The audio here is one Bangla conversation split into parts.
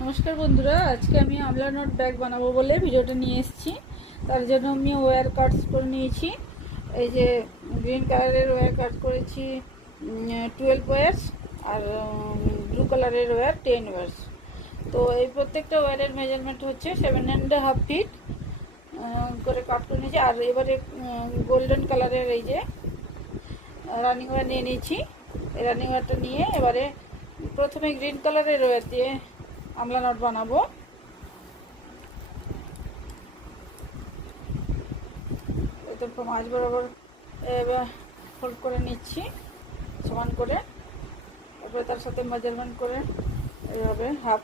নমস্কার বন্ধুরা, আজকে আমি আমলা নট ব্যাগ বানাবো বলে ভিডিওটা নিয়ে এসেছি। তার জন্য আমি ওয়্যার কাটস করে নিয়েছি। এই যে গ্রিন কালারের ওয়্যার কাট করেছি 12 ওয়্যার্স, আর ব্লু কালারের ওয়্যার 10 ওয়্যার্স। তো এই প্রত্যেকটা ওয়্যারের মেজারমেন্ট হচ্ছে 7.5 ফিট করে কাট করে নিয়েছি। আর এবারে গোল্ডেন কালারের এই যে রানিং ওয়্যার নিয়ে নিয়েছি। এই রানিং ওয়্যারটা নিয়ে এবারে প্রথমে গ্রিন কালারের ওয়্যার দিয়ে আমলা নট বানাবো। তো মাঝ বরাবর এবার ফোল্ড করে নিচ্ছি সমান করে, তারপরে তার সাথে মেজারমেন্ট করে এইভাবে হাফ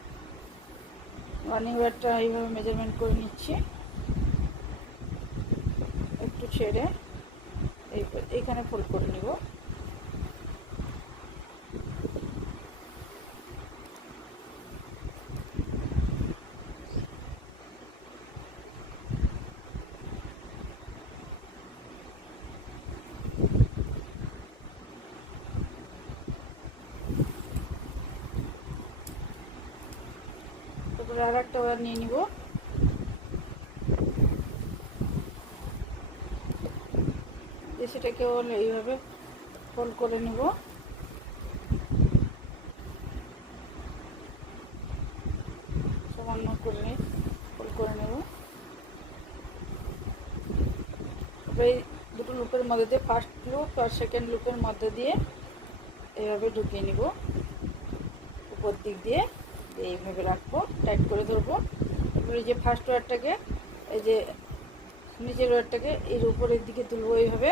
রানিং ওয়্যারটা এইভাবে মেজারমেন্ট করে নিচ্ছি, একটু ছেড়ে এইখানে ফোল্ড করে নিব। তারপরে আর একটা ওয়্যার নিয়ে নিব, সেটাকেও এইভাবে ফোল্ড করে নিব। সামান্য করে ফোল্ড করে নেব। তারপরে এই দুটো লুপের মধ্যে দিয়ে ফার্স্ট লুপ আর সেকেন্ড লুপের মধ্যে দিয়ে এইভাবে ঢুকিয়ে নিব। উপর দিক দিয়ে এইভাবে রাখবো, টাইট করে ধরবো। তারপরে এই যে ফার্স্ট ওয়্যারটাকে এই যে নিচের ওয়্যারটাকে এর উপরের দিকে তুলবো এইভাবে।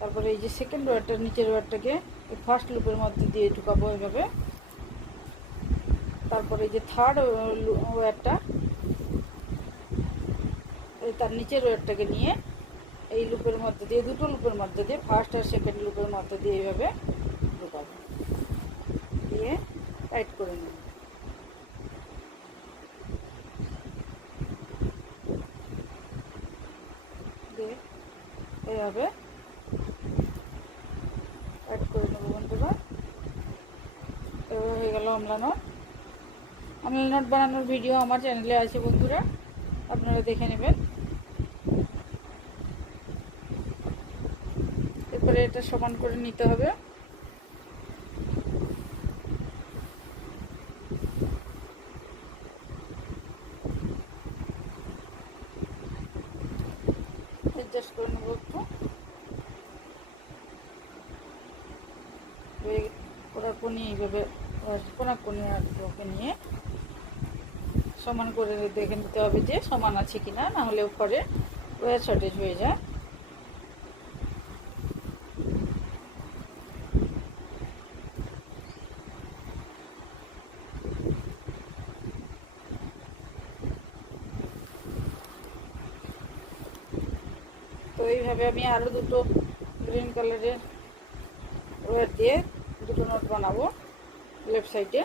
তারপরে এই যে সেকেন্ড ওয়্যারটা নিচের ওয়্যারটাকে এই ফার্স্ট লুপের মধ্যে দিয়ে ঢুকাবো এইভাবে। তারপরে এই যে থার্ড ওয়্যারটা তার নিচের ওয়্যারটাকে নিয়ে এই লুপের মধ্যে দিয়ে, দুটো লুপের মধ্যে দিয়ে, ফার্স্ট আর সেকেন্ড লুপের মধ্যে দিয়ে এইভাবে ঢুকাবো, দিয়ে টাইট করে নেব। দিয়ে এইভাবে টাইট করে নেব বন্ধুরা। এভাবে হয়ে গেল আমলা নট। আমলা নট বানানোর ভিডিও আমার চ্যানেলে আছে বন্ধুরা, আপনারা দেখে নেবেন। এরপরে এটা সমান করে নিতে হবে। অ্যাডজাস্ট করে নেব একটু। কোনাকুনি এইভাবে কোনাকুনি ওকে নিয়ে সমান করে দেখে নিতে হবে যে সমান আছে কিনা, না হলে পরে ওয়্যার শর্টেজ হয়ে যায়। তো এইভাবে আমি আরও দুটো গ্রিন কালারের ওয়্যার দিয়ে দুটো নোট বানাবো লেফট সাইডে।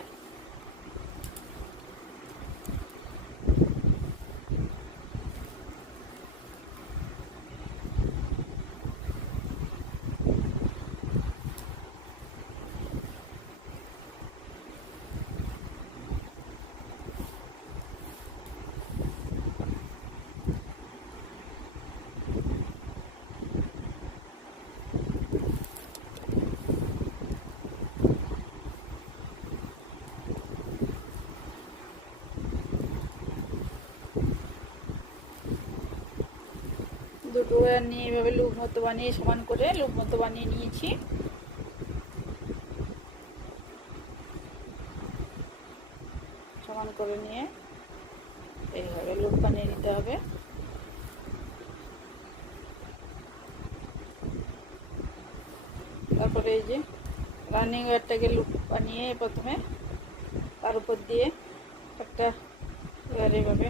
দুটো ওয়্যার নিয়ে এইভাবে লুপ মতো বানিয়ে সমান করে লুপ মতো বানিয়ে নিয়েছি। সমান করে নিয়ে এইভাবে লুপ বানিয়ে নিতে হবে। তারপরে এই যে রানিং ওয়্যারটাকে লুপ বানিয়ে প্রথমে তার উপর দিয়ে একটা ওয়্যার এইভাবে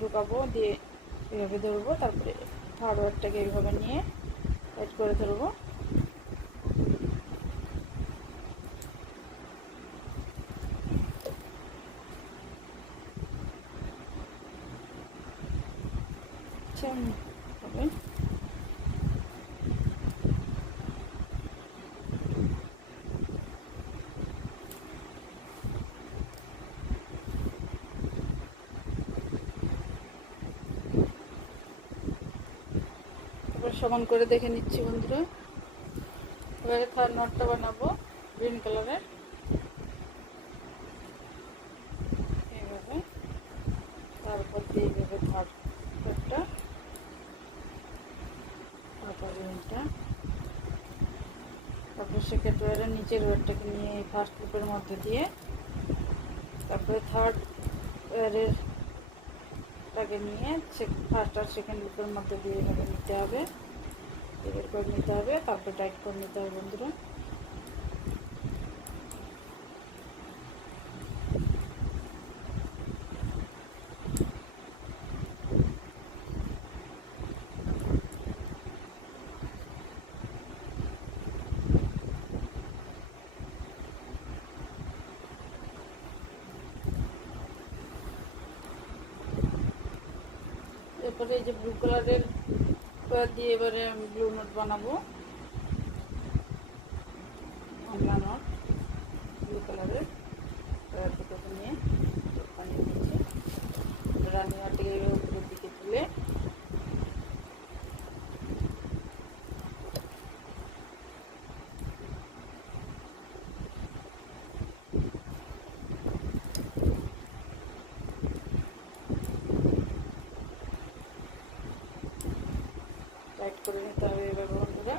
ঢুকাবো, দিয়ে এইভাবে ধরবো। তারপরে থার্ড ওয়্যারটাকে এইভাবে নিয়ে টাইট করে ধরবো। হবে সমান করে দেখে নিচ্ছি বন্ধুরা। এবারে থার্ড নটটা বানাবো গ্রিন কালারের। এইভাবে তারপর দিয়ে এইভাবে থার্ড নটটা, তারপর গ্রিনটা, তারপর সেকেন্ড ওয়ারের নিচের ওয়ারটাকে নিয়ে এই ফার্স্ট লুপের মধ্যে দিয়ে, তারপরে থার্ড ওয়ারের টাকে নিয়ে ফার্স্ট আর সেকেন্ড লুপের মধ্যে দিয়ে এভাবে নিতে হবে, বের করে নিতে হবে, তারপর টাইট করে নিতে হবে বন্ধুরা। এরপরে এই যে ব্লু কালারের দিয়ে এবারে ব্লু নট বানাবো, আমলা নট ব্লু কালারের দুটোকে নিয়ে বানিয়ে নিচ্ছি। রানি নটকে উপরের দিকে তুলে টাইট করে নিতে হবে এভাবে বন্ধুরা।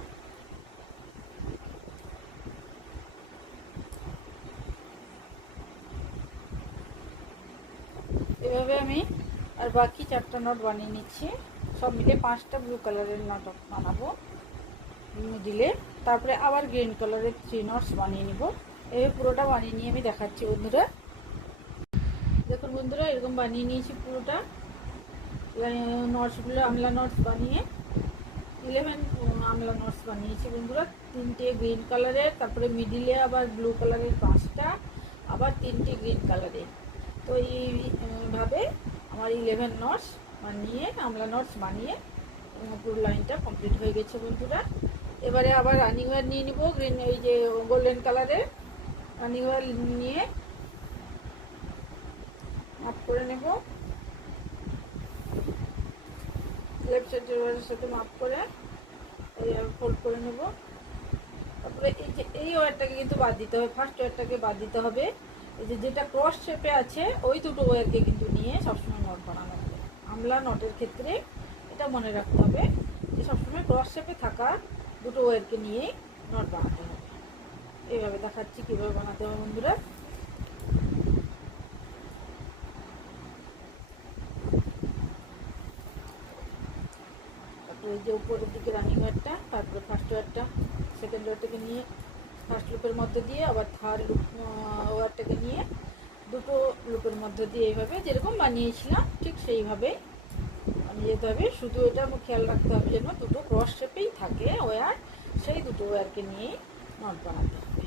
এভাবে আমি আর বাকি 4টা নট বানিয়ে নিচ্ছি। সব মিলে 5টা ব্লু কালারের নট বানাবো মিডিলে, তারপরে আবার গ্রিন কালারের 3 নটস বানিয়ে নিব। এভাবে পুরোটা বানিয়ে নিয়ে আমি দেখাচ্ছি বন্ধুরা। দেখুন বন্ধুরা, এরকম বানিয়ে নিয়েছি পুরোটা নটসগুলো, আমলা নটস বানিয়ে 11 আমলা নটস বানিয়েছি বন্ধুরা। 3টে গ্রিন কালারের, তারপরে মিডিলে আবার ব্লু কালারের 5টা, আবার 3টে গ্রিন কালারের। তো এইভাবে আমার 11 নটস বানিয়ে, আমলা নটস বানিয়ে পুরো লাইনটা কমপ্লিট হয়ে গেছে বন্ধুরা। এবারে আবার রানিং ওয়্যার নিয়ে নিব, গ্রিন এই যে গোল্ডেন কালারের রানিং ওয়্যার নিয়ে মাপ করে নেব, লেফট সাইডের ওয়্যারের সাথে মাপ করে এইভাবে ফোল্ড করে নেব। তারপরে এই যে এই ওয়্যারটাকে কিন্তু বাদ দিতে হবে, ফার্স্ট ওয়্যারটাকে বাদ দিতে হবে। এই যে যেটা ক্রস শেপে আছে ওই দুটো ওয়্যারকে কিন্তু নিয়ে সবসময় নট বানানো হবে। আমলা নটের ক্ষেত্রে এটা মনে রাখতে হবে যে সবসময় ক্রস শেপে থাকা দুটো ওয়্যারকে নিয়েই নট বানাতে হবে। এইভাবে দেখাচ্ছি কীভাবে বানাতে হবে বন্ধুরা। তারপরে এই যে উপরের দিকে রানিং ওয়্যারটা, তারপরে ফার্স্ট ওয়্যারটা সেকেন্ড ওয়্যারটাকে নিয়ে ফার্স্ট লুপের মধ্যে দিয়ে, আবার থার্ড লুপ ওয়্যারটাকে নিয়ে দুটো লুপের মধ্যে দিয়ে এইভাবে যেরকম বানিয়েছিলাম ঠিক সেইভাবে বানিয়ে যেতে হবে। শুধু এটা খেয়াল রাখতে হবে যেন দুটো ক্রস শেপেই থাকে ওয়্যার, সেই দুটো ওয়্যারকে নিয়েই নট বানাতে হবে।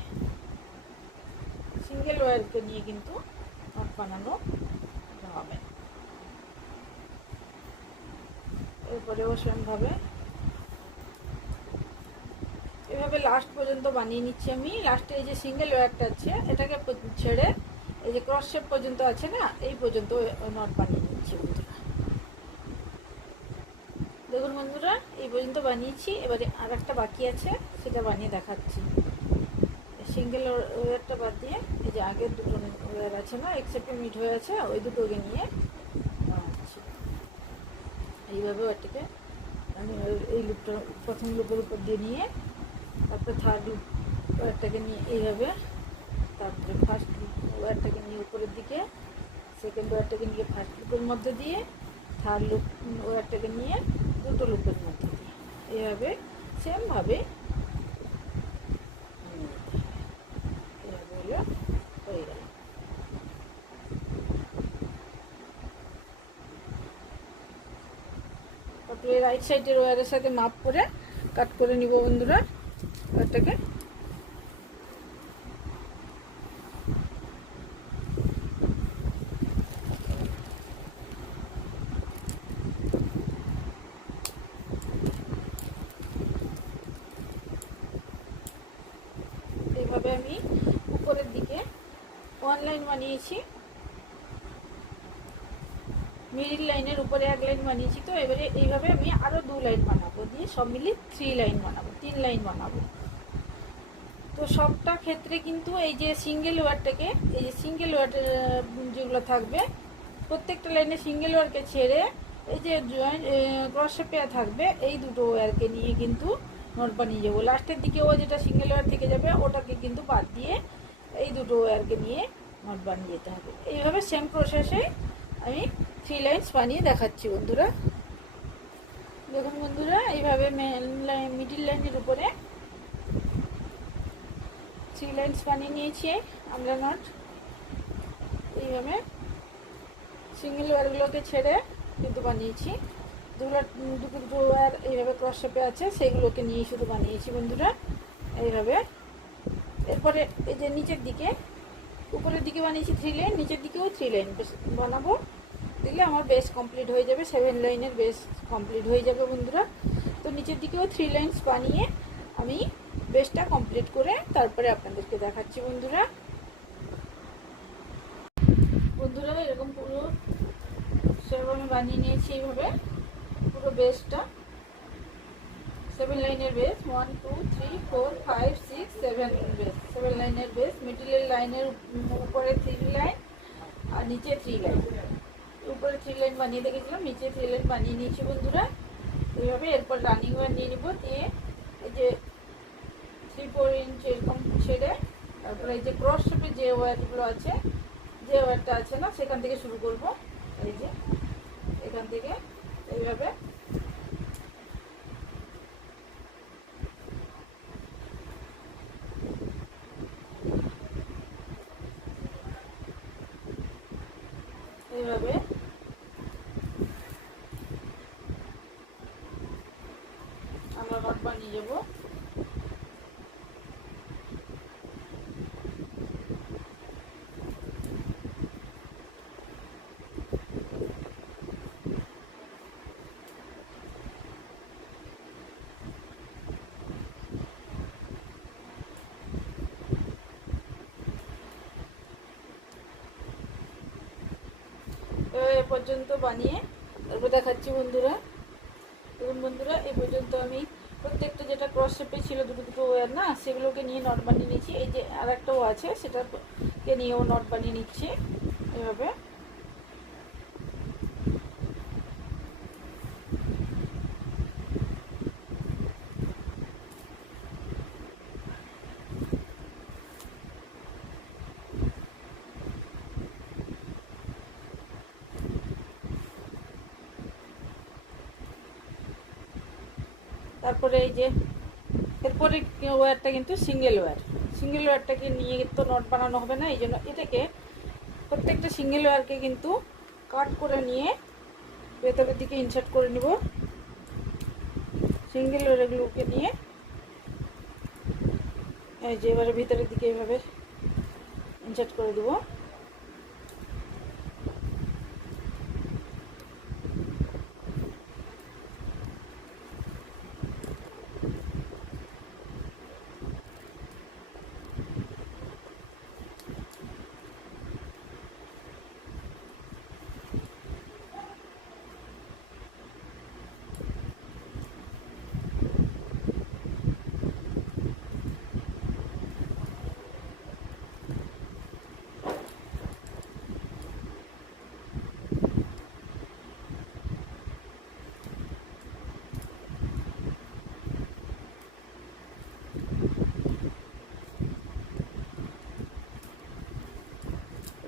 সিঙ্গেল ওয়্যারকে নিয়ে কিন্তু নট বানানো হবে। এরপরেও সেমভাবে এভাবে লাস্ট পর্যন্ত বানিয়ে নিচ্ছি আমি। লাস্টে এই যে সিঙ্গেল ওয়্যারটা আছে এটাকে ছেড়ে এই যে ক্রস শেপ পর্যন্ত আছে না, এই পর্যন্ত নট বানিয়ে নিচ্ছি বন্ধুরা। দেখুন বন্ধুরা, এই পর্যন্ত বানিয়েছি। এবারে আর একটা বাকি আছে, সেটা বানিয়ে দেখাচ্ছি। সিঙ্গেল ওয়্যারটা বাদ দিয়ে এই যে আগের দুটো ওয়্যার আছে না, এক শেপে মিট হয়ে আছে, ওই দুটোকে নিয়ে বানাচ্ছি। এইভাবে ওটাকে আমি এই লুপটা প্রথম লুপের উপর দিয়ে নিয়ে, তারপরে থার্ড ওয়্যারটাকে নিয়ে এইভাবে, তারপরে ফার্স্ট ওয়্যারটাকে নিয়ে উপরের দিকে, সেকেন্ড ওয়্যারটাকে নিয়ে ফার্স্ট লুপের মধ্যে দিয়ে, থার্ড লুপ ওয়্যারটাকে নিয়ে দুটো লুপের মধ্যে দিয়ে, এইভাবে সেমভাবে এইভাবে হয়ে গেল। তারপরে রাইট সাইডের ওয়্যারের সাথে মাপ করে কাট করে নিব বন্ধুরা ওয়্যারটাকে। এইভাবে আমি উপরের দিকে 1 লাইন বানিয়েছি। মিডিল লাইনের উপরে 1 লাইন বানিয়েছি। তো এবারে এইভাবে আমি আরও 2 লাইন বানাবো, দিয়ে সব মিলিয়ে 3 লাইন বানাবো, 3 লাইন বানাবো। তো সবটা ক্ষেত্রে কিন্তু এই যে সিঙ্গেল ওয়্যারটাকে, এই যে সিঙ্গেল ওয়্যার যেগুলো থাকবে প্রত্যেকটা লাইনে সিঙ্গেল ওয়্যারকে ছেড়ে এই যে জয়েন্ট ক্রস শেপে থাকবে এই দুটো ওয়্যারকে নিয়ে কিন্তু নট বানিয়ে যাবো। লাস্টের দিকে ও যেটা সিঙ্গেল ওয়্যার থেকে যাবে ওটাকে কিন্তু বাদ দিয়ে এই দুটো ওয়্যারকে নিয়ে নট বানিয়ে যেতে হবে। এইভাবে সেম প্রসেসে আমি 3 লাইনস বানিয়ে দেখাচ্ছি বন্ধুরা। দেখুন বন্ধুরা, এইভাবে মিডিল লাইনের উপরে 3 লাইনস বানিয়ে নিয়েছি আমরা নট। এইভাবে সিঙ্গেল ওয়্যারগুলোকে ছেড়ে কিন্তু বানিয়েছি। দুটো ওয়্যার এইভাবে ক্রস শেপে আছে সেইগুলোকে নিয়েই শুধু বানিয়েছি বন্ধুরা এইভাবে। এরপরে এই যে নিচের দিকে, উপরের দিকে বানিয়েছি 3 লাইন, নিচের দিকেও 3 লাইন বানাবো, দিলে আমার বেস কমপ্লিট হয়ে যাবে, 7 লাইনের বেস কমপ্লিট হয়ে যাবে বন্ধুরা। তো নিচের দিকেও 3 লাইনস বানিয়ে আমি বেসটা কমপ্লিট করে তারপরে আপনাদেরকে দেখাচ্ছি বন্ধুরা। বন্ধুরা এরকম পুরো সেভ আমি বানিয়ে নিয়েছি এইভাবে পুরো বেসটা, 7 লাইনের বেস, 1 2 3 4 5 6 7 বেস, 7 লাইনের বেস। মিডিলের লাইনের উপরে 3 লাইন আর নিচে 3 লাইন, উপরে 3 লাইন বানিয়ে দেখেছিলাম, নিচে 3 লাইন বানিয়ে নিয়েছি বন্ধুরা এইভাবে। এরপর রানিং ওয়্যার নিয়ে নিব, দিয়ে এই যে 3-4 ইঞ্চ এরকম ছেড়ে তারপরে এই যে ক্রস শেপে যে ওয়্যারগুলো আছে, যে ওয়্যারটা আছে না সেখান থেকে শুরু করব। এই যে এখান থেকে এইভাবে এইভাবে আমরা নট বানিয়ে যাব। এ পর্যন্ত বানিয়ে তারপর দেখাচ্ছি বন্ধুরা। দেখুন বন্ধুরা, এই পর্যন্ত আমি প্রত্যেকটা যেটা ক্রস শেপে ছিল দুটো দুটো ওয়্যার না সেগুলোকে নিয়ে নট বানিয়ে নিয়েছি। এই যে আর একটাও আছে সেটাকে নিয়েও নট বানিয়ে নিচ্ছি এভাবে। তারপরে এই যে এরপরে ওয়্যারটা কিন্তু সিঙ্গেল ওয়্যার, সিঙ্গেল ওয়্যারটাকে নিয়ে তো নট বানানো হবে না, এই জন্য এটাকে প্রত্যেকটা সিঙ্গেল ওয়্যারকে কিন্তু কাট করে নিয়ে ভেতরের দিকে ইনসার্ট করে নিব। সিঙ্গেল ওয়্যারগুলোকে নিয়ে এই যে এবারে ভিতরের দিকে এইভাবে ইনসার্ট করে দেবো।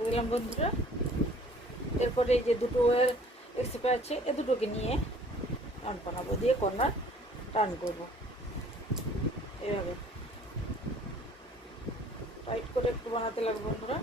দিলাম বন্ধুরা। এরপরে এই যে দুটো ওয়্যার এক্সট্রা আছে এ দুটোকে নিয়ে টান বানাবো, দিয়ে কর্নার টান করবো এভাবে টাইট করে একটু বানাতে লাগবে বন্ধুরা।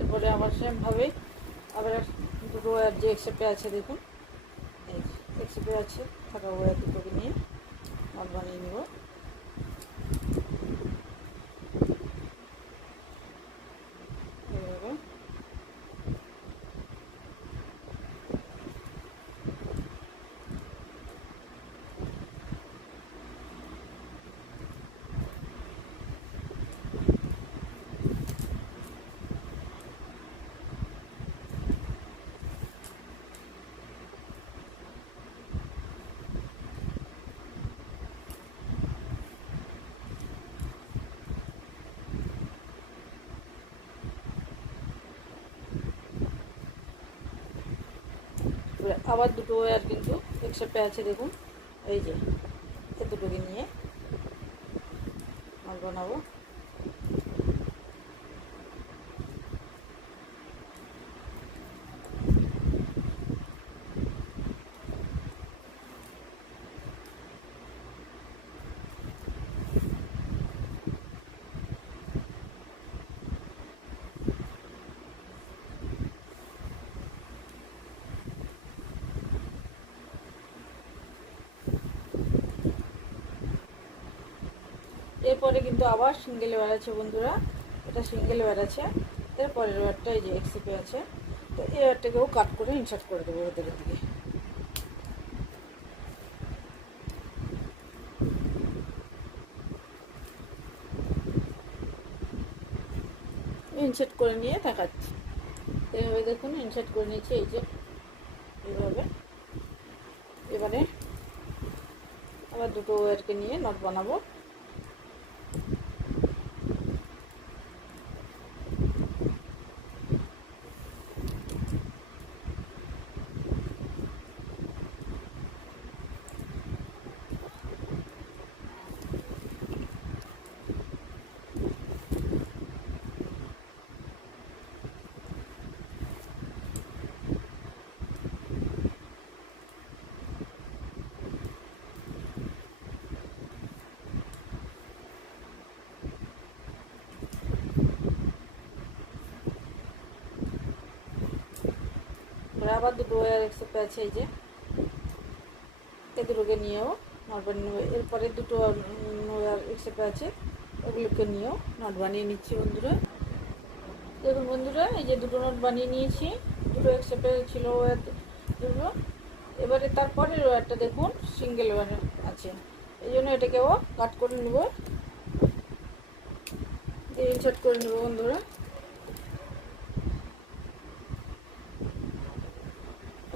এরপরে আবার সেমভাবে আবার দুটো ওয়্যার যে একসাথে আছে দেখুন, এই একসাথে আছে থাকা ওয়্যার দুটোকে নিয়ে নট বানিয়ে নেব। এইভাবে আবার দুটো ওয়্যার কিন্তু একসাথে আছে দেখুন, এই যে এই দুটোকে নিয়ে মাল বানাবো। এরপরে কিন্তু আবার সিঙ্গেল ওয়্যার আছে বন্ধুরা, এটা সিঙ্গেল ওয়্যার আছে, এরপরের ওয়্যারটা এই যে এক্সিপে আছে, তো এই ওয়্যারটাকেও কাট করে ইনসার্ট করে দেবো ভেতরের দিকে। ইনসার্ট করে নিয়ে দেখাচ্ছি, এইভাবে দেখুন ইনসার্ট করে নিয়েছি, এই যে এইভাবে। এবারে আবার দুটো ওয়্যারকে নিয়ে নট বানাবো। আবার দুটো ওয়্যার একসাথে আছে, এই যে এই দুটোকে নিয়েও নট বানিয়ে নেবো। এরপরে দুটো ওয়্যার একসাথে আছে, ওগুলোকে নিয়েও নট বানিয়ে নিচ্ছি বন্ধুরা। দেখুন বন্ধুরা, এই যে দুটো নট বানিয়ে নিয়েছি, দুটো একসাথে ছিল ওয়্যার দুটো। এবারে তারপরের ওয়্যারটা দেখুন সিঙ্গেল ওয়্যার আছে, এই জন্য এটাকেও কাট করে নেব, ইনসার্ট করে নেব বন্ধুরা।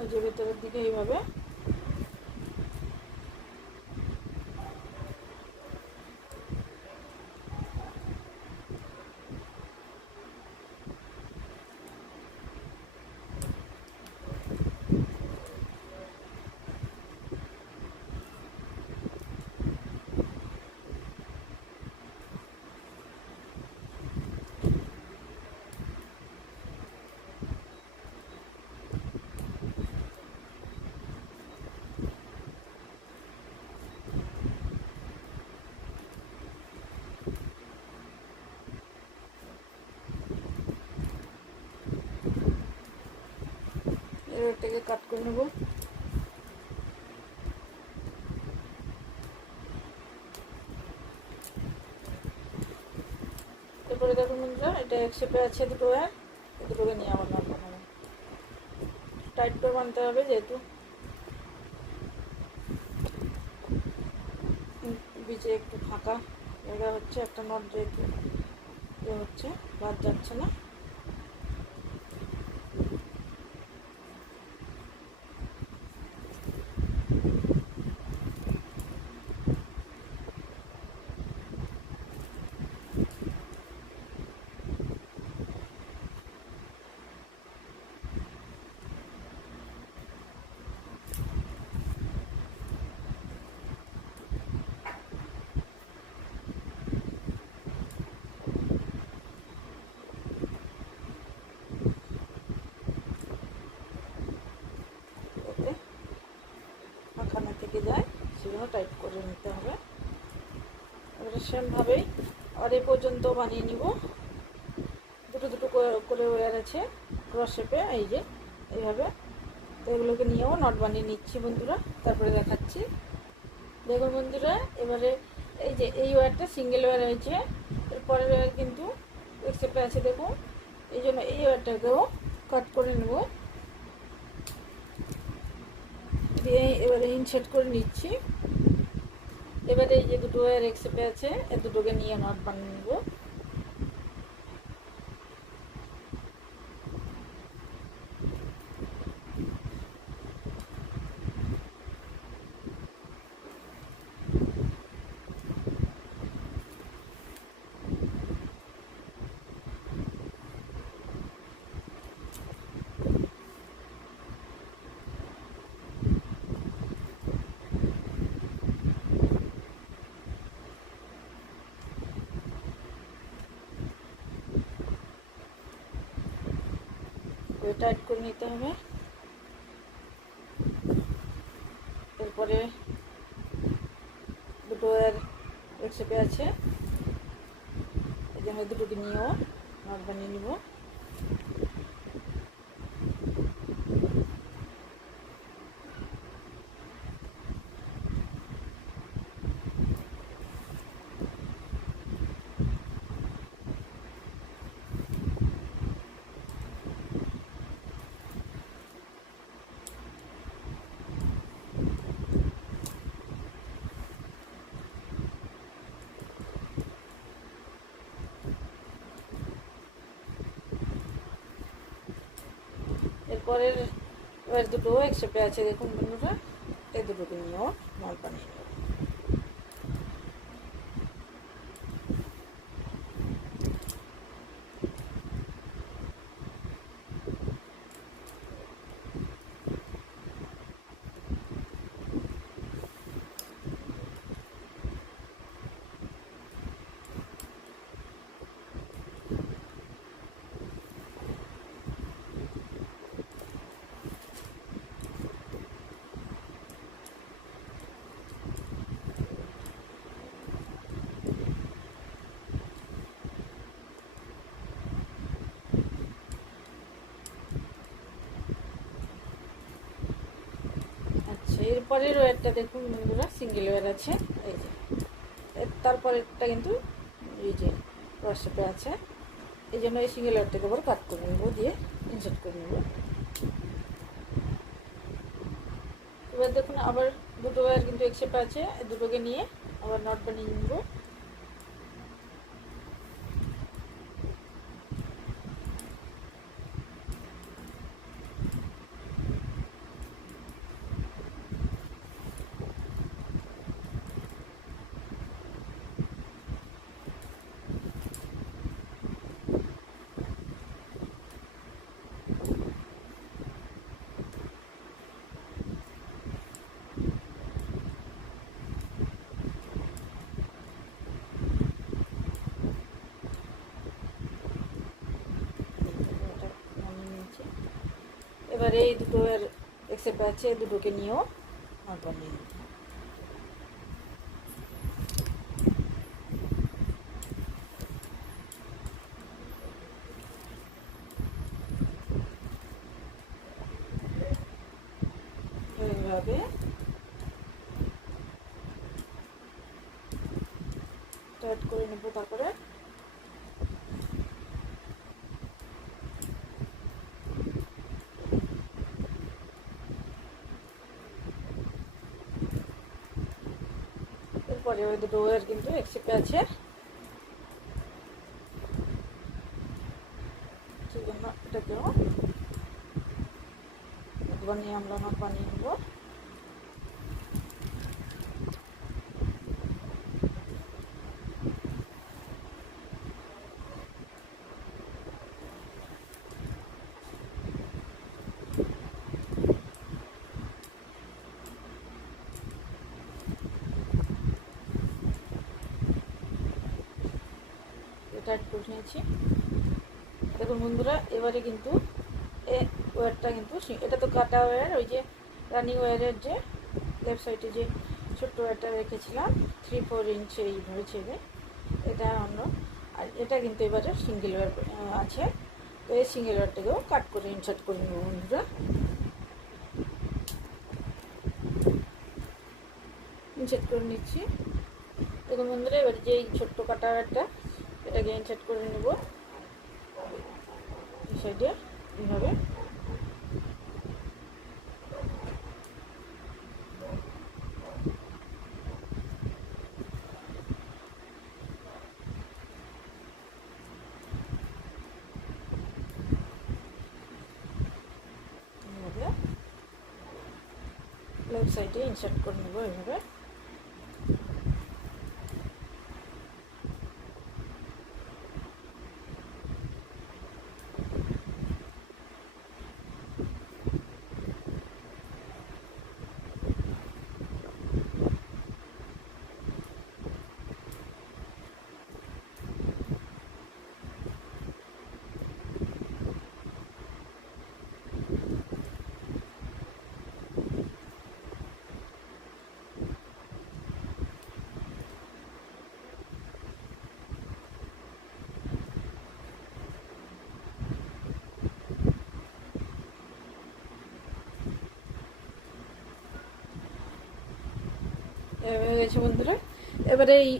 ওই যে ভেতরের দিকে এইভাবে এটাকে কাট করে নেব। এরপরে দেখুন বন্ধুরা, এটা একসাথে আছে দুটো ওয়্যার, দুটোকে নিয়ে আমার নট বানাবো। টাইট করে বানতে হবে, যেহেতু বিচে একটু ফাঁকা জায়গা হচ্ছে, একটা নট যেহেতু হচ্ছে বাদ যাচ্ছে না। ফাঁকা থেকে যায় সেগুলো টাইট করে নিতে হবে। এবারে সেমভাবেই আর এই পর্যন্ত বানিয়ে নিব। দুটো দুটো করে ওয়্যার আছে ক্রস শেপে, এই যে এইভাবে। তো এগুলোকে নিয়েও নট বানিয়ে নিচ্ছি বন্ধুরা, তারপরে দেখাচ্ছি। দেখুন বন্ধুরা, এবারে এই যে এই ওয়্যারটা সিঙ্গেল ওয়্যার হয়েছে, এরপরের ওয়্যার কিন্তু এক্সেপ্টে আছে দেখুন, এই জন্য এই ওয়্যারটাকেও কাট করে নেব, দিয়ে এবারে ইনসার্ট করে নিচ্ছি। এবারে এই যে দুটো ওয়্যার এক্সেপ্টে আছে, এই দুটোকে নিয়ে নট বানিয়ে নেব। টাইট করে নিতে হবে। এরপরে দুটো ওয়্যার এক্সেপ্টে আছে, এই জন্য দুটোকে নিয়েও নট বানিয়ে নিব। এরপরের এবার দুটো একসাথে আছে দেখুন বন্ধুরা, এই দুটোকে নিয়েও নট বানিয়ে নেব। এরপরের ওয়্যারটা দেখুন বন্ধুরা, সিঙ্গেল ওয়্যার আছে, এই যে তারপরেরটা কিন্তু এই যে হোয়াটসঅ্যাপে আছে, এই জন্য এই সিঙ্গেল ওয়্যারটাকে আবার কাট করে নেব, দিয়ে ইনসার্ট করে নেব। এবার দেখুন আবার দুটো ওয়্যার কিন্তু একসাথে আছে, এই দুটোকে নিয়ে আবার নট বানিয়ে নেব। এবারে এই দুটো একসাথে আছে, দুটোকে নিয়েও নট বানিয়ে নেব। এইভাবে টাইট করে নেব। তারপরে এরপরে ওই দুটো ওয়্যার কিন্তু একসাথে আছে, সেই জন্য এটাকেও বানিয়ে আমরা নট বানিয়ে নেব। টাইট করে নিয়েছি দেখুন বন্ধুরা। এবারে কিন্তু ওয়্যারটা কিন্তু এটা তো কাটা ওয়্যার, ওই যে রানিং ওয়্যারের যে লেফট সাইডে যে ছোট্ট ওয়্যারটা রেখেছিলাম 3-4 ইঞ্চি এইভাবে ছেড়ে, এটা অন্য। আর এটা কিন্তু এবারে সিঙ্গেল ওয়্যার আছে, তো এই সিঙ্গেল ওয়্যারটাকেও কাট করে ইনসার্ট করে নেব বন্ধুরা। ইনসার্ট করে নিচ্ছি। দেখুন বন্ধুরা, এবার যে এই ছোট্ট কাটা ওয়্যারটা এটাকে ইনসার্ট করে নেব এই সাইডে এইভাবে। লেফট সাইডে ইনসার্ট করে নেব এইভাবে। হয়ে গেছে বন্ধুরা। এবারে এই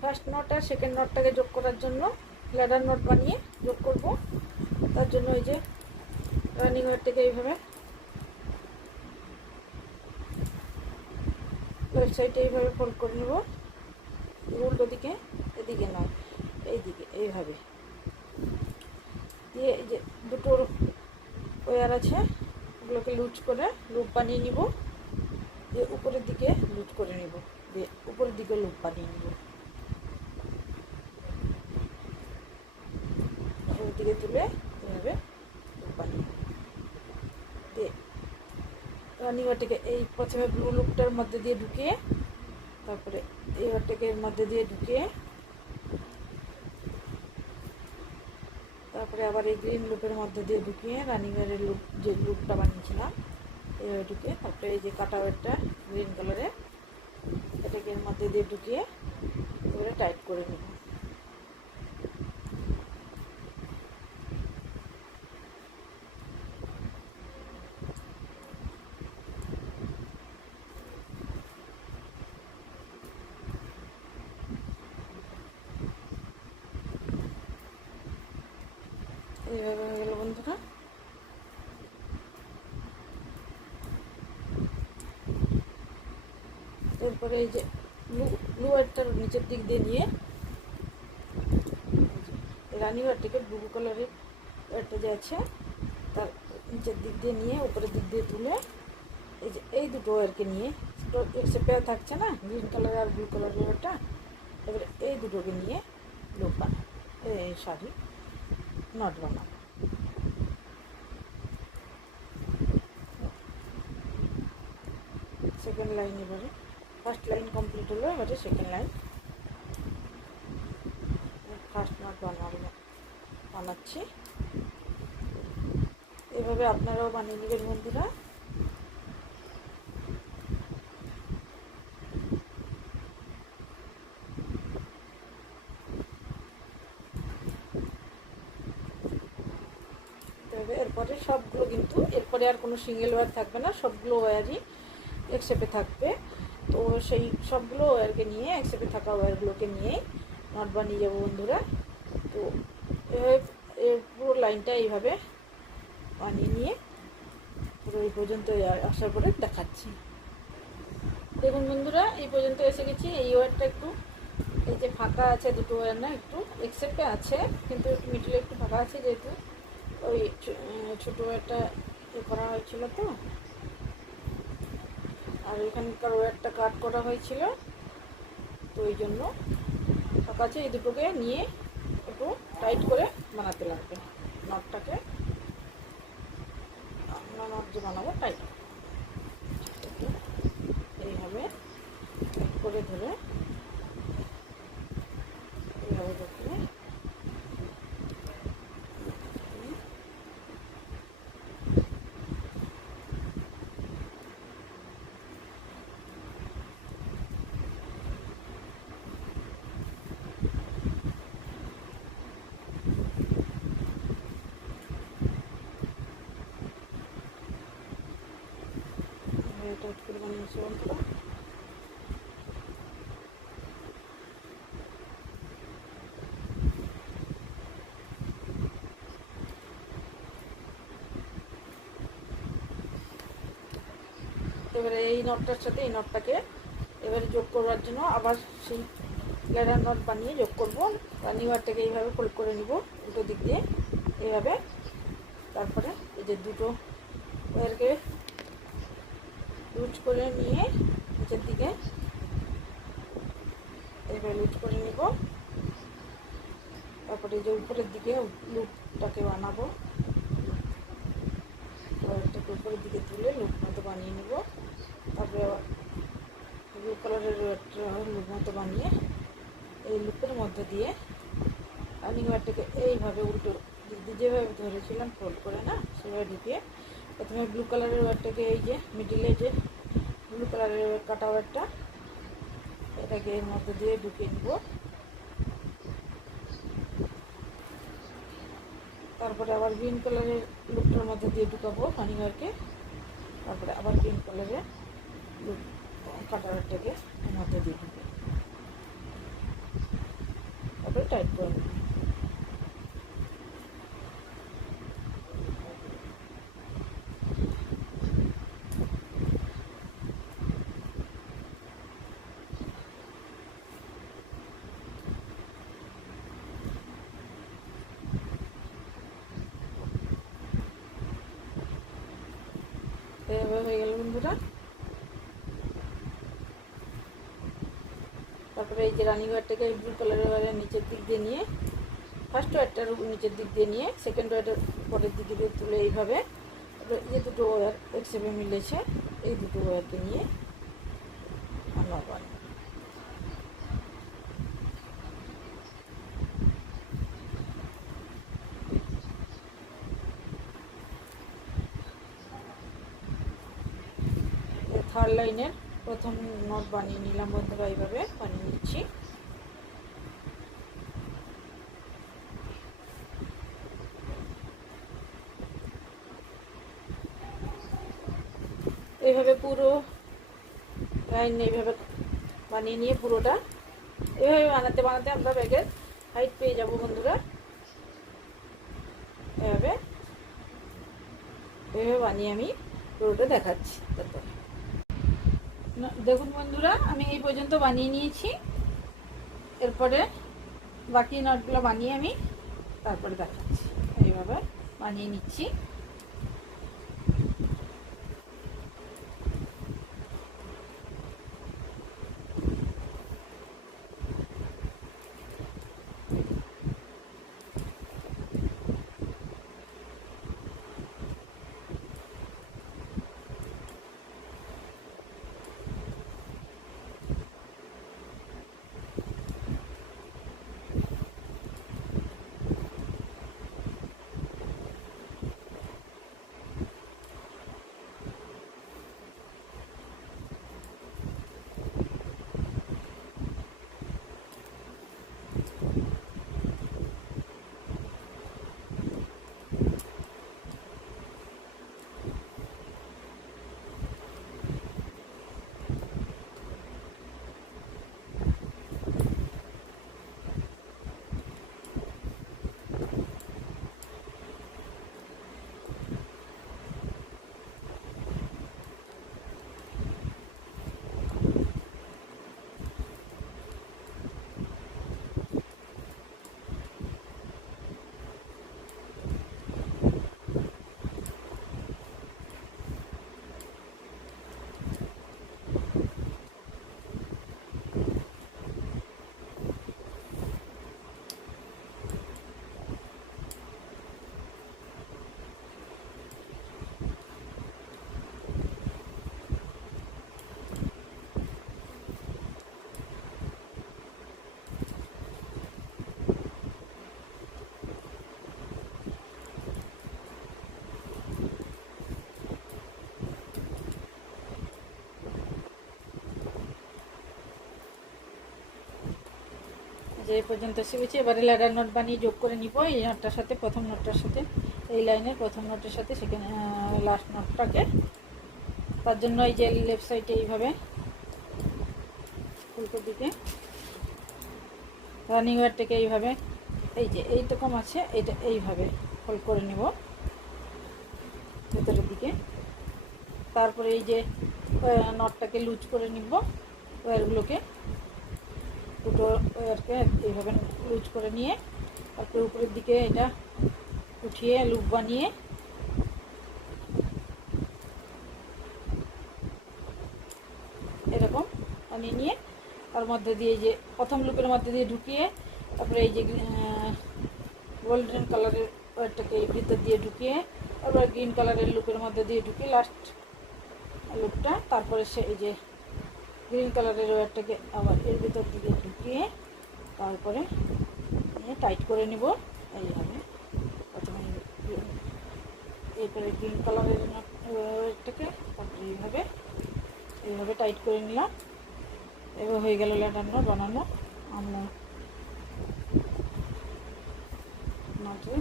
ফার্স্ট নট আর সেকেন্ড নটটাকে যোগ করার জন্য ল্যাডার নট বানিয়ে যোগ করব। তার জন্য ওই যে রানিং ওয়্যারটাকে এইভাবে লেফট সাইডে এইভাবে ফোল্ড করে নেব, উল্টো দিকে, এদিকে নয় এইদিকে এইভাবে দিয়ে এই যে দুটো ওয়্যার আছে ওগুলোকে লুজ করে লুপ বানিয়ে নিব, দিয়ে উপরের দিকে লুজ করে নিব, দিয়ে উপরের দিকে লুপ বানিয়ে নিব, উপরের দিকে তুলে এভাবে লুপ বানিয়ে দিয়ে রানিং ওয়্যারটাকে এই প্রথমে ব্লু লুপটার মধ্যে দিয়ে ঢুকিয়ে তারপরে এই ওয়্যারটাকে এর মধ্যে দিয়ে ঢুকিয়ে তারপরে আবার এই গ্রিন লুপের মধ্যে দিয়ে ঢুকিয়ে রানিং ওয়্যারের লুপ যে লুপটা বানিয়েছিলাম এইভাবে ঢুকিয়ে তারপরে এই যে কাটা ওয়্যারটা গ্রিন কালারের এটাকে এর মধ্যে দিয়ে ঢুকিয়ে এবারে টাইট করে নেব। এইভাবে হয়ে গেল বন্ধুরা। এরপরে এই যে ব্লু ওয়্যারটার নিচের দিক দিয়ে নিয়ে রানি ওয়্যারটাকে ব্লু কালারের ওয়্যারটা যে আছে তার নিচের দিক দিয়ে নিয়ে উপরের দিক দিয়ে তুলে এই যে এই দুটো ওয়্যারকে নিয়ে একসাথে থাকছে না গ্রিন কালার আর ব্লু কালারের ওয়্যারটা, এবারে এই দুটোকে নিয়ে লুপ বানাবো, এই শাড়ি নট বানাবো। সেকেন্ড লাইন এবারে ফার্স্ট লাইন কমপ্লিট হলো, এবারে সেকেন্ড লাইন ফার্স্ট নট বানাচ্ছি। এভাবে আপনারাও বানিয়ে নেবেন বন্ধুরা। তবে এরপরে সবগুলো কিন্তু এরপরে আর কোনো সিঙ্গেল ওয়্যার থাকবে না, সবগুলো ওয়্যারই একসাথে থাকবে। তো সেই সবগুলো ওয়্যারকে নিয়ে একসাথে থাকা ওয়্যারগুলোকে নিয়েই নট বানিয়ে যাবো বন্ধুরা। তো এভাবে পুরো লাইনটা এইভাবে বানিয়ে নিয়ে পুরো এই পর্যন্ত আসার পরে দেখাচ্ছি। দেখুন বন্ধুরা, এই পর্যন্ত এসে গেছি। এই ওয়্যারটা একটু এই যে ফাঁকা আছে, দুটো ওয়্যার না একটু এক্সেপ্টে আছে, কিন্তু একটু মিডলে একটু ফাঁকা আছে যেহেতু ওই ছোটো ওয়্যারটা করা হয়েছিল তো, আর এখানকার ওয়্যারটা কাট করা হয়েছিল, তো ওই জন্য ফাঁকা আছে। এই দুটোকে নিয়ে একটু টাইট করে বানাতে লাগবে নটটাকে, নট যে বানাবো টাইট এইভাবে করে ধরে এইভাবে করতে টাইট করে বানিয়ে নিচ্ছি বন্ধুরা। এবারে এই নটটার সাথে এই নটটাকে এবারে যোগ করার জন্য আবার সেই লেডার নট বানিয়ে যোগ করবো। রানিং ওয়্যারটাকে এইভাবে ফোল্ড করে নিব দুটো দিক দিয়ে এইভাবে। তারপরে এই যে দুটো ওয়্যারকে লুজ করে নিয়ে নিচের দিকে এইভাবে লুজ করে নিব। তারপরে এই যে উপরের দিকে লুপটাকে বানাবো, ওয়্যারটাকে উপরের দিকে তুলে লুপ মতো বানিয়ে নিব। তারপরে আবার ব্লু কালারের লুপ মতো বানিয়ে এই লুপের মধ্যে দিয়ে রানিং ওয়্যারটাকে এইভাবে উল্টো যেভাবে ধরেছিলাম ফোল্ড করে না সেভাবে ঢুকিয়ে প্রথমে ব্লু কালারের ওয়্যারটাকে এই যে মিডিলে যে ব্লু কালারের কাটা ওয়্যারটা এটাকে এর মধ্যে দিয়ে ঢুকিয়ে নিব। তারপরে আবার গ্রিন কালারের লুপটার মধ্যে দিয়ে ঢুকাবো রানিং ওয়্যারকে। তারপরে আবার গ্রিন কালারের লুপ কাটা ওয়্যারটাকে এর মধ্যে দিয়ে ঢুকে তারপরে টাইট করে নেব। এভাবে হয়ে গেল বন্ধুরা। তারপরে এই যে রানিং ওয়্যারটাকে ব্লু কালারের ওয়্যারের নিচের দিক দিয়ে নিয়ে ফার্স্ট ওয়্যারটার নিচের দিক দিয়ে নিয়ে সেকেন্ড ওয়্যারটার পরের দিকে দিয়ে তুলে এইভাবে যে দুটো ওয়্যার একসাথে মিলেছে এই দুটো ওয়্যারকে নিয়ে আমরা বানাবো। থার্ড লাইনের প্রথম নট বানিয়ে নিলাম বন্ধুরা, এইভাবে বানিয়ে নিচ্ছি। এইভাবে পুরো লাইন এইভাবে বানিয়ে নিয়ে পুরোটা এইভাবে বানাতে বানাতে আমরা ব্যাগের হাইট পেয়ে যাব বন্ধুরা। এভাবে এইভাবে বানিয়ে আমি পুরোটা দেখাচ্ছি। তারপর দেখুন বন্ধুরা আমি এই পর্যন্ত বানিয়ে নিয়েছি। এরপরে বাকি নটগুলো বানিয়ে আমি তারপরে দেখাচ্ছি। এইভাবে বানিয়ে নিচ্ছি। যে পর্যন্ত শিখেছি এবারে ল্যাডার নোট বানিয়ে যোগ করে নিব এই নোটটার সাথে, প্রথম নোটটার সাথে, এই লাইনের প্রথম নোটের সাথে সেখানে লাস্ট নোটটাকে তার জন্য এই যে লেফট সাইডে এইভাবে উল্টো দিকে রানিং ওয়্যারটাকে এইভাবে এই যে এইরকম আছে, এটা এইভাবে ফোল্ড করে নেব ভেতরের দিকে। তারপরে এই যে নটটাকে লুজ করে নিব, ওয়্যারগুলোকে দুটো ওয়্যারকে এইভাবে লুজ করে নিয়ে তারপরে উপরের দিকে এটা উঠিয়ে লুপ বানিয়ে এরকম বানিয়ে নিয়ে তার মধ্যে দিয়ে যে প্রথম লুপের মধ্যে দিয়ে ঢুকিয়ে তারপরে এই যে গোল্ডেন কালারের ওয়্যারটাকে এই ভিতর দিয়ে ঢুকিয়ে তারপরে গ্রিন কালারের লুপের মধ্যে দিয়ে ঢুকিয়ে লাস্ট লুপটা, তারপরে সে এই যে গ্রিন কালারের ওয়্যারটাকে আবার এর ভিতর দিকে ঢুকিয়ে তারপরে টাইট করে নিব এইভাবে। প্রথমে এরপরে গ্রিন কালারের ওয়্যারটাকে তারপরে এইভাবে টাইট করে নিলাম। এবার হয়ে গেল ল্যাটারটা বানানো আমরা নটে।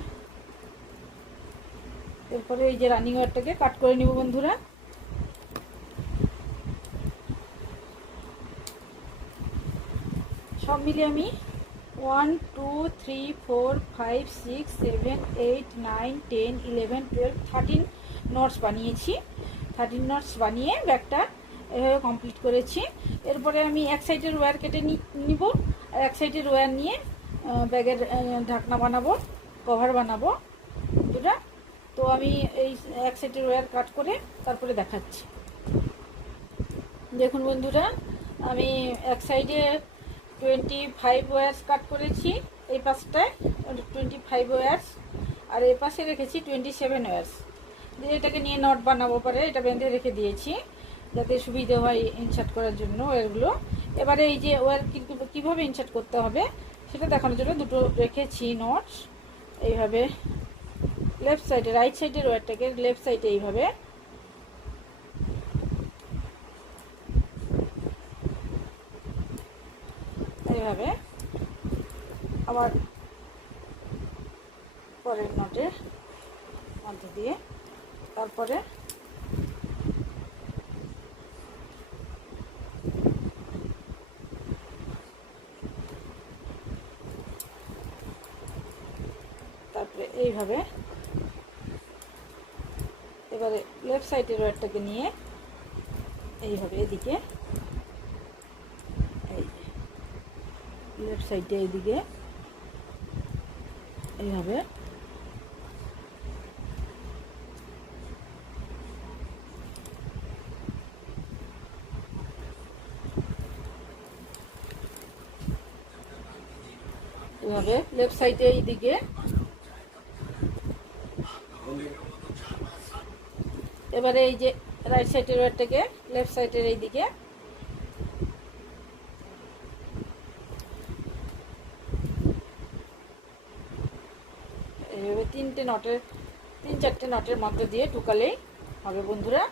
এরপরে এই যে রানিং ওয়্যারটাকে কাট করে নিব বন্ধুরা। সব মিলিয়ে আমি 1 2 3 4 5 6 7 8 9 10 11 12 13 নটস বানিয়েছি। 13 নটস বানিয়ে ব্যাগটা এভাবে কমপ্লিট করেছি। এরপরে আমি এক সাইডের ওয়্যার কেটে নিব আর এক সাইডের ওয়্যার নিয়ে ব্যাগের ঢাকনা বানাবো, কভার বানাবো দুটা। তো আমি এই এক সাইডের ওয়্যার কাট করে তারপরে দেখাচ্ছি। দেখুন বন্ধুরা, আমি এক সাইডে 25 ওয়্যার্স কাট করেছি, এই পাশটায় 25 ওয়্যার্স আর এই পাশে রেখেছি 27 ওয়্যার্স দিয়ে এটাকে নিয়ে নট বানাবো। পরে এটা বেঁধে রেখে দিয়েছি যাতে সুবিধা হয় ইনসার্ট করার জন্য ওয়্যারগুলো। এবারে এই যে ওয়্যার কীভাবে ইনসার্ট করতে হবে সেটা দেখানোর জন্য দুটো রেখেছি নটস। এইভাবে লেফট সাইডে রাইট সাইডের ওয়্যারটাকে লেফট সাইডে এইভাবে এইভাবে আবার পরের নটের মধ্যে দিয়ে তারপরে এইভাবে এবারে লেফট সাইডের ওয়্যারটাকে নিয়ে এইভাবে এদিকে এই লেফট সাইডে এইদিকে এইভাবে এইভাবে লেফট সাইডে এইদিকে এবারে এই যে রাইট সাইডের ওয়্যারটাকে লেফট সাইডের এইদিকে এইভাবে তিন চারটে নটের মধ্যে দিয়ে ঢুকালেই হবে বন্ধুরা।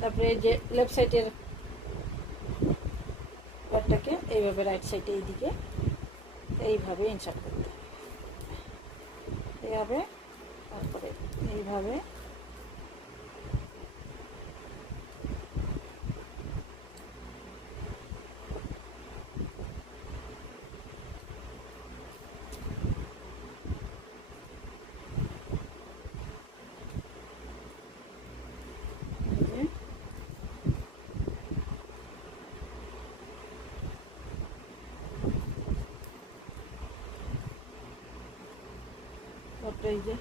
তারপরে এই যে লেফট সাইডের ওয়্যারটাকে এইভাবে রাইট সাইডে এইদিকে এইভাবে ইনসার্ট করতে হবে এইভাবে, তারপরে এইভাবে এই যে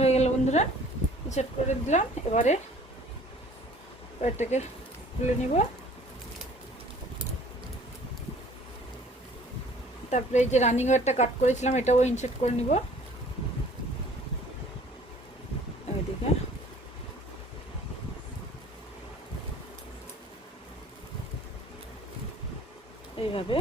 হয়ে গেল বন্ধুরা, সেট করে দিলাম। এবারে ওয়্যারটাকে খুলে নিব। তারপরে এই যে রানিং ওয়্যারটা কাট করেছিলাম এটাও ইনসার্ট করে নিব ওইদিকে। এইভাবে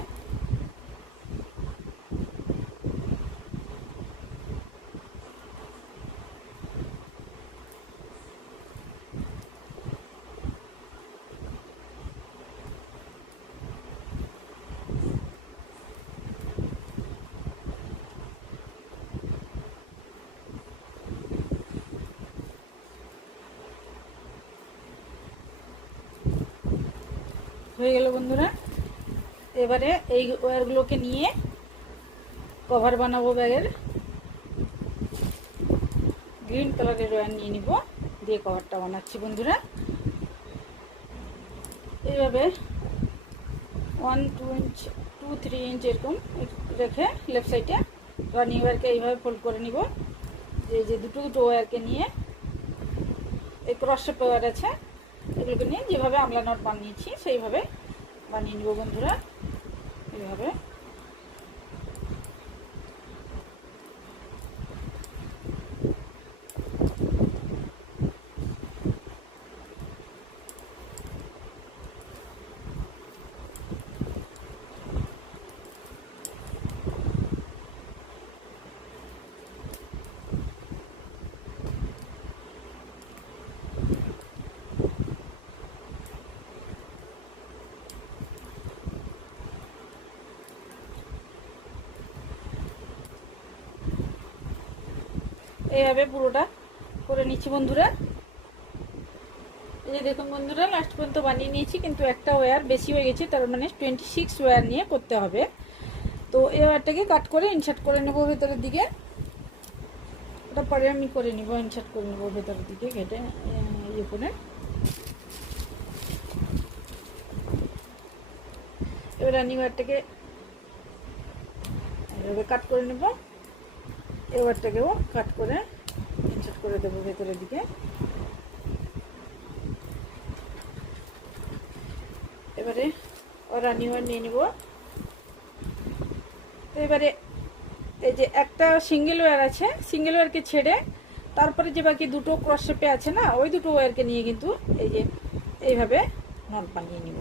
হয়ে গেল বন্ধুরা। এবারে এই ওয়্যারগুলোকে নিয়ে কভার বানাবো ব্যাগের। গ্রিন কালারের ওয়্যার নিয়ে নিব, দিয়ে কভারটা বানাচ্ছি বন্ধুরা। এইভাবে 1-2 ইঞ্চ 2-3 ইঞ্চ এরকম রেখে লেফট সাইডে রানিং ওয়্যারকে এইভাবে ফোল্ড করে নিব। যে দুটো ওয়্যারকে নিয়ে এই ক্রস শেপ ওয়্যার আছে এগুলোকে নিয়ে যেভাবে আমলা নট বানিয়েছি সেইভাবে বানিয়ে নিব বন্ধুরা। এইভাবে এইভাবে পুরোটা করে নিচ্ছি বন্ধুরা। এই যে দেখুন বন্ধুরা, লাস্ট পর্যন্ত বানিয়ে নিয়েছি, কিন্তু একটা ওয়্যার বেশি হয়ে গেছে, তার মানে 26 ওয়্যার নিয়ে করতে হবে। তো এই ওয়্যারটাকে কাট করে ইনসার্ট করে নেব ভেতরের দিকে। ওটা পরে আমি করে নিব, ইনসার্ট করে নেব ভেতরের দিকে কেটে ইয়ে করে। এবার রানিং ওয়্যারটাকে এভাবে কাট করে নেব, এই ওয়্যারটাকেও কাট করে ইনসার্ট করে দেবো ভেতরের দিকে। এবারে রানিং ওয়্যার নিয়ে নিব। তো এবারে এই যে একটা সিঙ্গেল ওয়্যার আছে, সিঙ্গেল ওয়্যারকে ছেড়ে তারপরে যে বাকি দুটো ক্রস শেপে আছে না, ওই দুটো ওয়্যারকে নিয়ে কিন্তু এই যে এইভাবে নট বানিয়ে নিব।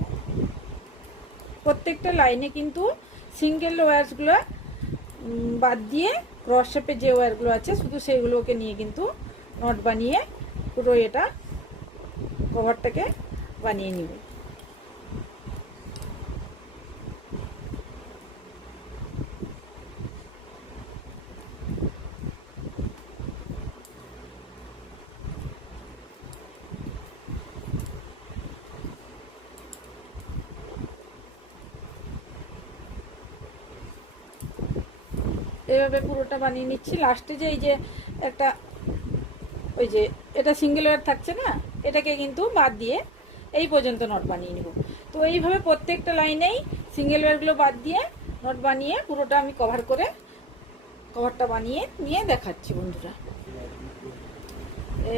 প্রত্যেকটা লাইনে কিন্তু সিঙ্গেল ওয়্যারগুলো বাদ দিয়ে ক্রস শেপে যে ওয়্যারগুলো আছে শুধু সেইগুলোকে নিয়ে কিন্তু নট বানিয়ে পুরো এটা কভারটাকে বানিয়ে নিব। এভাবে পুরোটা বানিয়ে নিচ্ছি। লাস্টে যে এই যে একটা ওই যে এটা সিঙ্গেল ওয়্যার থাকছে না, এটাকে কিন্তু বাদ দিয়ে এই পর্যন্ত নট বানিয়ে নিব। তো এইভাবে প্রত্যেকটা লাইনেই সিঙ্গেল ওয়্যারগুলো বাদ দিয়ে নট বানিয়ে পুরোটা আমি কভার করে কভারটা বানিয়ে নিয়ে দেখাচ্ছি বন্ধুরা।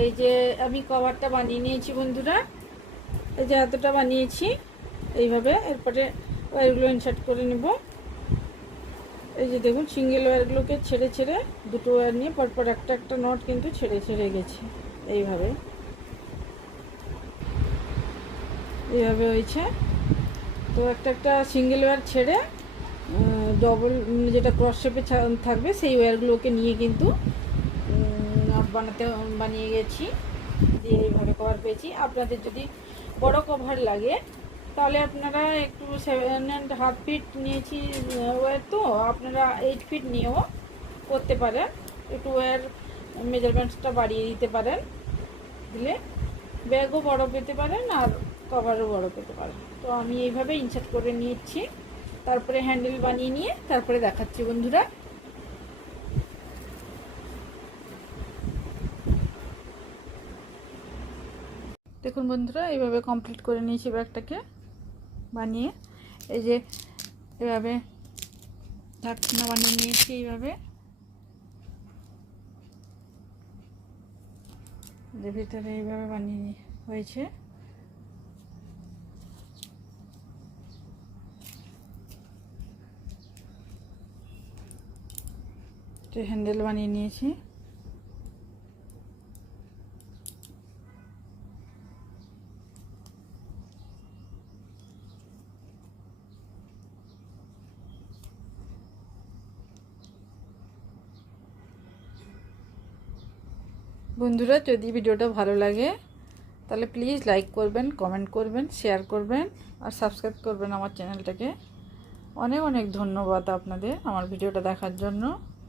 এই যে আমি কভারটা বানিয়ে নিয়েছি বন্ধুরা, এই যে এতটা বানিয়েছি এইভাবে। এরপরে ওয়্যারগুলো ইনসার্ট করে নেব। এই যে দেখুন সিঙ্গেল ওয়্যারগুলোকে ছেড়ে ছেড়ে দুটো ওয়্যার নিয়ে পরপর একটা একটা নট কিন্তু ছেড়ে ছেড়ে গেছে। এইভাবে হয়েছে। তো একটা একটা সিঙ্গেল ওয়্যার ছেড়ে ডবল যেটা ক্রস শেপে থাকবে সেই ওয়্যারগুলোকে নিয়ে কিন্তু নট বানিয়ে গেছি, দিয়ে এইভাবে কভার পেয়েছি। আপনাদের যদি বড় কভার লাগে তাহলে আপনারা একটু 7.5 ফিট নিয়েছি ওয়্যার, তো আপনারা 8 ফিট নিয়েও করতে পারেন। একটু ওয়্যার মেজারমেন্টসটা বাড়িয়ে দিতে পারেন, দিলে ব্যাগও বড় পেতে পারেন আর কভারও বড় পেতে পারেন। তো আমি এইভাবে ইনসার্ট করে নিচ্ছি, তারপরে হ্যান্ডেল বানিয়ে নিয়ে তারপরে দেখাচ্ছি বন্ধুরা। দেখুন বন্ধুরা, এইভাবে কমপ্লিট করে নিয়েছি ব্যাগটাকে বানিয়ে। এই যে এভাবে ঢাকনা বানিয়ে নিয়েছি, এইভাবে যে ভিতরে এইভাবে বানিয়ে হয়েছে। হ্যান্ডেল বানিয়ে নিয়েছি। বন্ধুরা, যদি ভিডিওটা ভালো লাগে তাহলে প্লিজ লাইক করবেন, কমেন্ট করবেন, শেয়ার করবেন আর সাবস্ক্রাইব করবেন আমার চ্যানেলটাকে। অনেক অনেক ধন্যবাদ আপনাদের আমার ভিডিওটা দেখার জন্য।